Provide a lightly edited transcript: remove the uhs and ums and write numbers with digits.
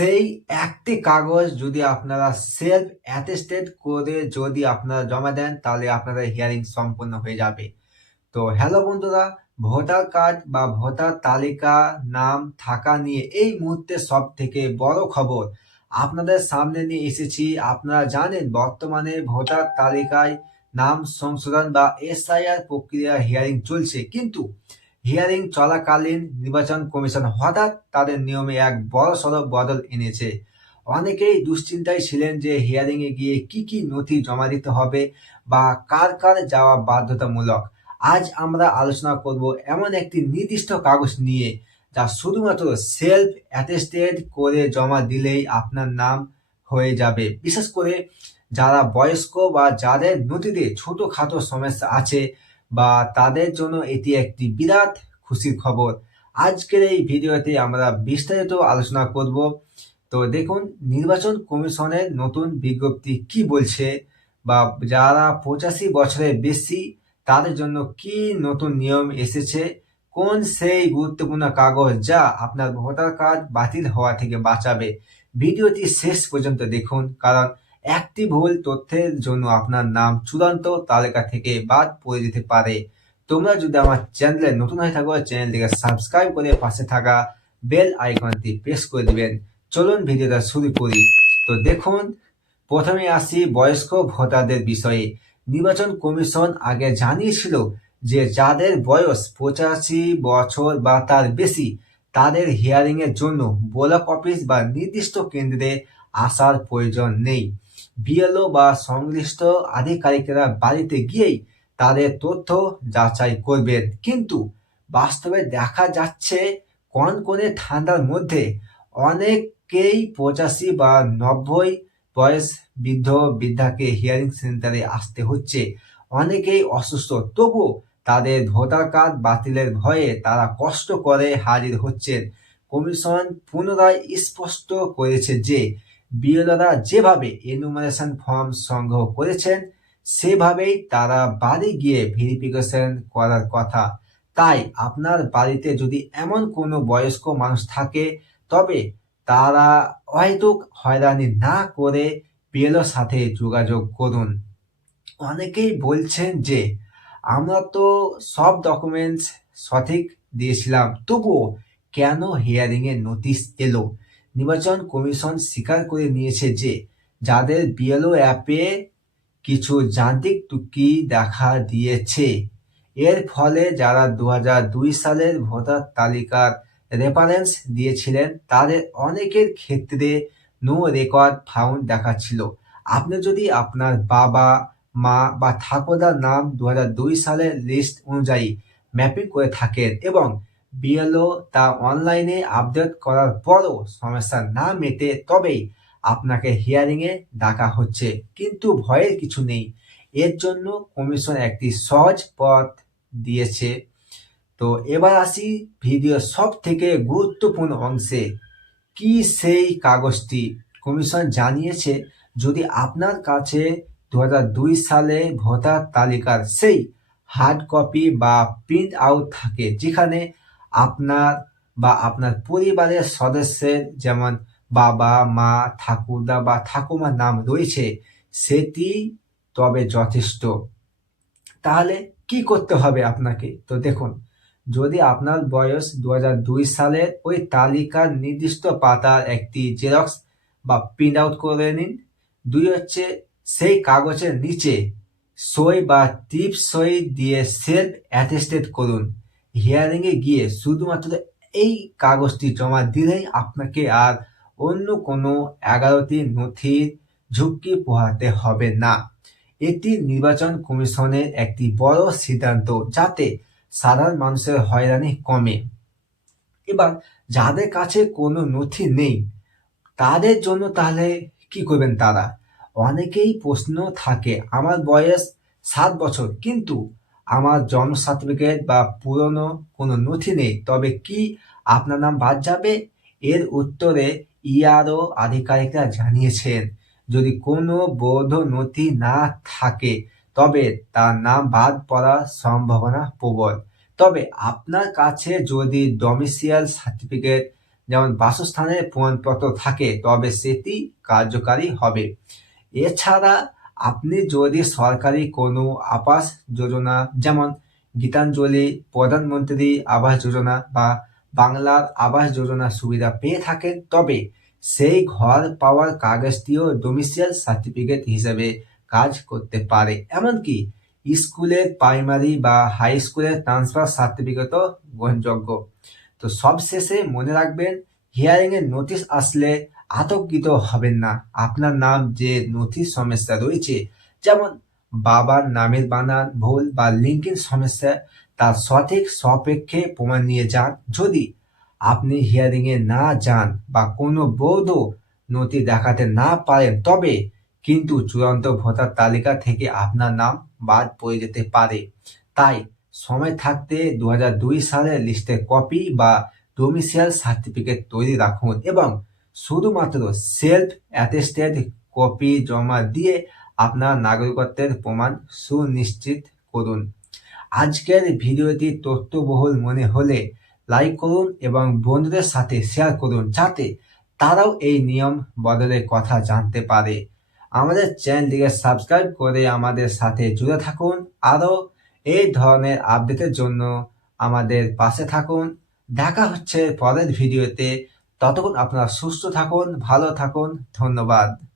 সেই একটি কাগজ যদি আপনারা সেলফ অ্যাটেস্টেড করে যদি আপনারা জমা দেন তাহলে আপনাদের হিয়ারিং সম্পূর্ণ হয়ে যাবে। তো হ্যালো বন্ধুরা, ভোটার কার্ড বা ভোটার তালিকা নাম থাকা নিয়ে এই মুহূর্তে সব থেকে বড় খবর আপনাদের সামনে নিয়ে এসেছি। আপনারা জানেন বর্তমানে ভোটার তালিকায় নাম সংশোধন বা এসআইআর প্রক্রিয়া হিয়ারিং চলছে, কিন্তু হিয়ারিং চলাকালীন নির্বাচন কমিশন হঠাৎ তাদের নিয়মে এক বড়সড় বদল এনেছে। অনেকেই দুশ্চিন্তায় ছিলেন যে হিয়ারিং এ গিয়ে কি কি নথি জমা দিতে হবে বা কার কার যাওয়া বাধ্যতামূলক। আজ আমরা আলোচনা করব এমন একটি নির্দিষ্ট কাগজ নিয়ে যা শুধুমাত্র সেলফ অ্যাটেস্টেড করে জমা দিলেই আপনার নাম হয়ে যাবে। বিশেষ করে যারা বয়স্ক বা যাদের নথিতে ছোটখাটো সমস্যা আছে বা তাদের জন্য এটি একটি বিরাট খুশির খবর। আজকের এই ভিডিওতে আমরা বিস্তারিত আলোচনা করব। তো দেখুন নির্বাচন কমিশনের নতুন বিজ্ঞপ্তি কি বলছে, বা যারা 85 বছরের বেশি তাদের জন্য কি নতুন নিয়ম এসেছে, কোন সেই গুরুত্বপূর্ণ কাগজ যা আপনার ভোটার কার্ড বাতিল হওয়া থেকে বাঁচাবে। ভিডিওটি শেষ পর্যন্ত দেখুন, কারণ একটি ভুল তথ্যের জন্য আপনার নাম চূড়ান্ত তালিকা থেকে বাদ পড়ে যেতে পারে। তোমরা যদি আমার চ্যানেলে নতুন হয়ে থাকো চ্যানেলটিকে সাবস্ক্রাইব করে পাশে থাকা বেল আইকনটি প্রেস করে দিবেন। চলুন ভিডিওটা শুরু করি। তো দেখুন, প্রথমে আসি বয়স্ক ভোটারদের বিষয়ে। নির্বাচন কমিশন আগে জানিয়েছিল যে যাদের বয়স 85 বছর বা তার বেশি তাদের হিয়ারিং এর জন্য ব্লক অফিস বা নির্দিষ্ট কেন্দ্রে আসার প্রয়োজন নেই। বিএলও বা সংশ্লিষ্ট আধিকারিকেরা বাড়িতে গিয়েই তাদের তথ্য যাচাই করবেন। কিন্তু বাস্তবে দেখা যাচ্ছে কনকনে ঠান্ডার মধ্যে অনেকেই 85 বা 90 বয়স বৃদ্ধ বৃদ্ধাকে হিয়ারিং সেন্টারে আসতে হচ্ছে। অনেকেই অসুস্থ, তবু তাদের ভোটার কার্ড বাতিলের ভয়ে তারা কষ্ট করে হাজির হচ্ছেন। কমিশন পুনরায় স্পষ্ট করেছে যে বিএলওরা যেভাবে এনুমারেশন ফর্ম সংগ্রহ করেছেন সেভাবেই তারা বাড়ি গিয়ে ভেরিফিকেশন করার কথা। তাই আপনার বাড়িতে যদি এমন কোনো বয়স্ক মানুষ থাকে তবে তারা হয়তো হয়রানি না করে বিএলওর সাথে যোগাযোগ করুন। অনেকেই বলছেন যে আমরা তো সব ডকুমেন্টস সঠিক দিয়েছিলাম, তবুও কেন হিয়ারিং এর নোটিশ এলো। নির্বাচন কমিশন স্বীকার করে নিয়েছে যে যাদের বিএলও অ্যাপে কিছু যান্ত্রিক ত্রুটি দেখা দিয়েছে, এর ফলে যারা 2002 সালের ভোটার তালিকার রেফারেন্স দিয়েছিলেন তাদের অনেকের ক্ষেত্রে নো রেকর্ড ফাউন্ড দেখাচ্ছিল। আপনি যদি আপনার বাবা, মা বা ঠাকুরদার নাম 2002 সালের লিস্ট অনুযায়ী ম্যাপিং করে থাকেন এবং বিএলও তা অনলাইনে আপডেট করার পরও সমস্যা না মেটে, তবেই আপনাকে হিয়ারিং এ ডাকা হচ্ছে। কিন্তু ভয়ের কিছু নেই, এর জন্য কমিশন একটি সহজ পথ দিয়েছে। তো এবার আসি ভিডিওর সব থেকে গুরুত্বপূর্ণ অংশে। কি সেই কাগজটি? কমিশন জানিয়েছে যদি আপনার কাছে 2002 সালে ভোটার তালিকার সেই হার্ড কপি বা প্রিন্ট আউট থাকে যেখানে আপনার বা আপনার পরিবারের সদস্যের যেমন বাবা, মা, ঠাকুরদা বা ঠাকুমার নাম রয়েছে, সেটি তবে যথেষ্ট। তাহলে কি করতে হবে আপনাকে? তো দেখুন, যদি আপনার বয়স 2002 সালের ওই তালিকার নির্দিষ্ট পাতার একটি জেরক্স বা প্রিন্ট আউট করে নিন। 2 হচ্ছে সেই কাগজের নিচে সই বা টিপ সই দিয়ে সেলফ অ্যাটেস্টেড করুন। হিয়ারিং এ গিয়ে শুধুমাত্র এই কাগজটি জমা দিলেই আপনাকে আর অন্য কোনো 11টি নথির ঝুঁকি পোহাতে হবে না। এটি নির্বাচন কমিশনের একটি বড় সিদ্ধান্ত যাতে সাধারণ মানুষের হয়রানি কমে। এবার যাদের কাছে কোনো নথি নেই তাদের জন্য তাহলে কি করবেন তারা? অনেকেই প্রশ্ন থাকে, আমার বয়স 7 বছর কিন্তু আমার জন্ম সার্টিফিকেট বা পুরনো কোনো নথি নেই, তবে কি আপনার নাম বাদ যাবে? এর উত্তরে ইআরও আধিকারিকরা জানিয়েছেন যদি কোনো বৈধ নথি না থাকে তবে তার নাম বাদ পড়ার সম্ভাবনা প্রবল। তবে আপনার কাছে যদি ডমিসাইল সার্টিফিকেট, যেমন বাসস্থানের প্রমাণপত্র থাকে তবে সেটি কার্যকারী হবে। এছাড়া আপনি যদি সরকারি কোনো আবাস যোজনা যেমন গীতাঞ্জলি, প্রধানমন্ত্রী আবাস যোজনা বা বাংলার আবাস যোজনা সুবিধা পেয়ে থাকেন তবে সেই ঘর পাওয়ার কাগজটিও ডোমিসাইল সার্টিফিকেট হিসেবে কাজ করতে পারে। এমনকি স্কুলের প্রাইমারি বা হাই স্কুলের ট্রান্সফার সার্টিফিকেটও গ্রহণযোগ্য। তো সবশেষে মনে রাখবেন, হিয়ারিং এর নোটিশ আসলে আতঙ্কিত হবেন না। আপনার নাম যে নথির সমস্যা রয়েছে, যেমন বাবার নামের বানান ভুল বা লিঙ্কিং সমস্যা, তার সঠিক সাপেক্ষে প্রমাণ নিয়ে যান। যদি আপনি হিয়ারিং এ না যান বা কোনো বৈধ নথি দেখাতে না পারেন তবে কিন্তু চূড়ান্ত ভোটার তালিকা থেকে আপনার নাম বাদ পড়ে যেতে পারে। তাই সময় থাকতে 2002 সালের লিস্টের কপি বা ডোমিসাইল সার্টিফিকেট তৈরি রাখুন এবং শুধুমাত্র সেলফ অ্যাটেস্টেড কপি জমা দিয়ে আপনার নাগরিকত্বের প্রমাণ সুনিশ্চিত করুন। আজকের ভিডিওটি তথ্যবহুল মনে হলে লাইক করুন এবং বন্ধুদের সাথে শেয়ার করুন যাতে তারাও এই নিয়ম বদলের কথা জানতে পারে। আমাদের চ্যানেলটিকে সাবস্ক্রাইব করে আমাদের সাথে জুড়ে থাকুন। আরও এই ধরনের আপডেটের জন্য আমাদের পাশে থাকুন। দেখা হচ্ছে পরের ভিডিওতে। ততক্ষণ আপনারা সুস্থ থাকুন, ভালো থাকুন। ধন্যবাদ।